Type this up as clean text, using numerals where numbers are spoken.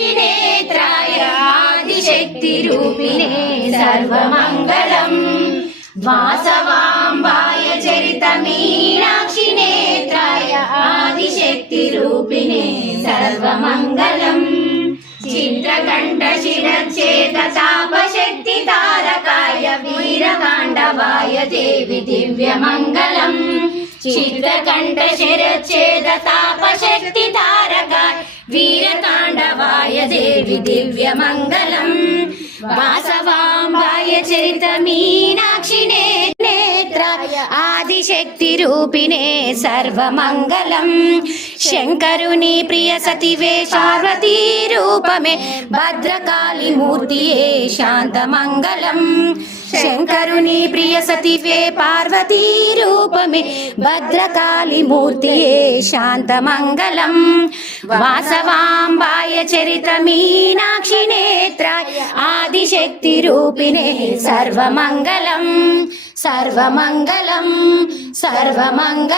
नेत्राय आदिशक्ति रूपिणे सर्वमंगलम् वासवाम्बाय चरित मीनाक्षि नेत्राय आदिशक्ति रूपिणे सर्वमंगलम् चित्रकंठ शिरच्छेद तापशक्ति तारकाय वीरतांडवाय देवी दिव्यमंगलम् चित्रकंठ शिरच्छेद तापशक्ति तारकाय वीरतांडवाय देवी दिव्यमंगलम् वासवाम्बाय चरित मीनाक्षि नेत्राय आदिशक्ति रूपिणे सर्वमंगलम् शंकरुनी प्रिय सतिवे पार्वती रूपमे भद्रकाली मूर्तिये शांतमंगलम् शंकरुनी प्रिय सतिवे पार्वती रूपमे भद्रकाली मूर्तिये शांतमंगलम् वासवाम्बाय चरित मीनाक्षि नेत्राय आदिशक्ति रूपिणे सर्वमंगलम् सर्वमंगलम् सर्वमंगलम्।